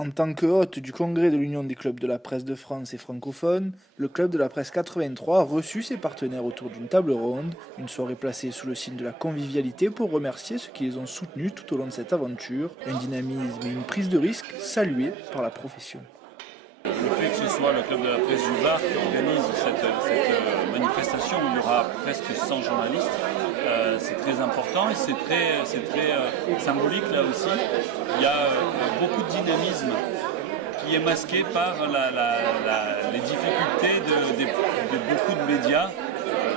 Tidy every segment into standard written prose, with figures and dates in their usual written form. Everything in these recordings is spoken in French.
En tant que hôte du congrès de l'Union des clubs de la presse de France et francophone, le club de la presse 83 a reçu ses partenaires autour d'une table ronde, une soirée placée sous le signe de la convivialité pour remercier ceux qui les ont soutenus tout au long de cette aventure, un dynamisme et une prise de risque salués par la profession. Le fait que ce soit le club de la presse du Var qui organise cette manifestation où il y aura presque 100 journalistes, c'est très important et c'est très symbolique là aussi. Il y a beaucoup de dynamisme qui est masqué par les difficultés de beaucoup de médias,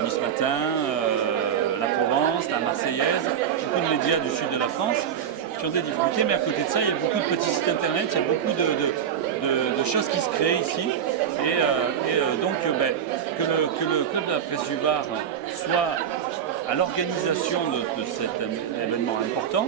Nice Matin, La Provence, La Marseillaise, beaucoup de médias du sud de la France qui ont des difficultés, mais à côté de ça, il y a beaucoup de petits sites internet, il y a beaucoup de choses qui se créent ici. Donc que le club de la presse du Var soit à l'organisation de cet événement important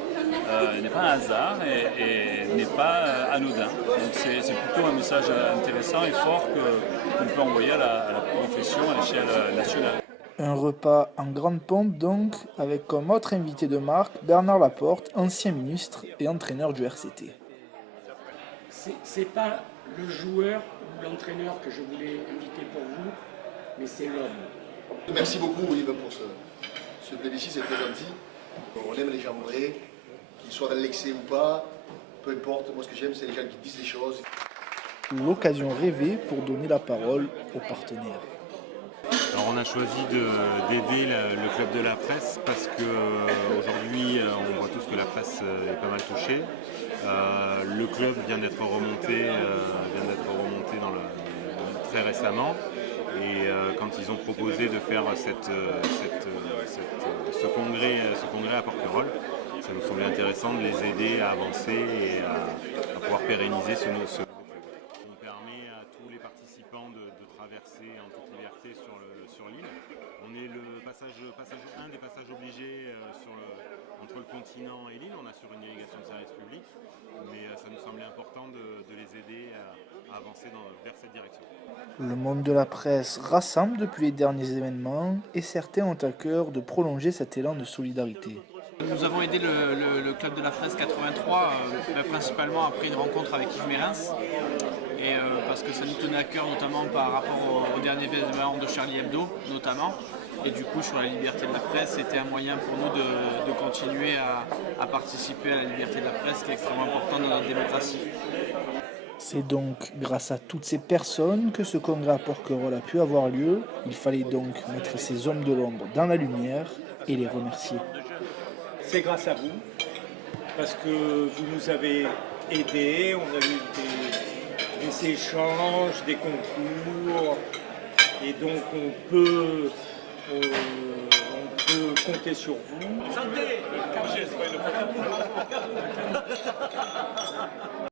n'est pas un hasard et n'est pas anodin. Donc c'est plutôt un message intéressant et fort qu'on peut envoyer à la profession à l'échelle nationale. Un repas en grande pompe donc, avec comme autre invité de marque Bernard Laporte, ancien ministre et entraîneur du RCT. C'est pas le joueur ou l'entraîneur que je voulais inviter pour vous, mais c'est l'homme. Merci beaucoup Yves pour ce plébiscite, c'est très gentil. On aime les gens vrais, qu'ils soient dans l'excès ou pas, peu importe, moi ce que j'aime c'est les gens qui disent les choses. L'occasion rêvée pour donner la parole aux partenaires. Alors on a choisi d'aider le club de la presse parce qu'aujourd'hui on voit tous que la presse est pas mal touchée. Le club vient d'être remonté très récemment et quand ils ont proposé de faire ce congrès à Porquerolles, ça nous semblait intéressant de les aider à avancer et à pouvoir pérenniser ce nouveau club. On permet à tous les participants de traverser en toute liberté sur l'île. On est un des passages obligés entre le continent et l'île. On assure une navigation de service public, mais ça nous semblait important de les aider à avancer vers cette direction. Le monde de la presse rassemble depuis les derniers événements et certains ont à cœur de prolonger cet élan de solidarité. Nous avons aidé le club de la presse 83 principalement après une rencontre avec Yves Mérens et parce que ça nous tenait à cœur notamment par rapport au dernier événement de Charlie Hebdo notamment, et du coup sur la liberté de la presse c'était un moyen pour nous de continuer à participer à la liberté de la presse qui est extrêmement importante dans notre démocratie. C'est donc grâce à toutes ces personnes que ce congrès à Porquerolles a pu avoir lieu. Il fallait donc mettre ces hommes de l'ombre dans la lumière et les remercier. C'est grâce à vous, parce que vous nous avez aidés, on a eu des échanges, des concours, et donc on peut compter sur vous. Santé!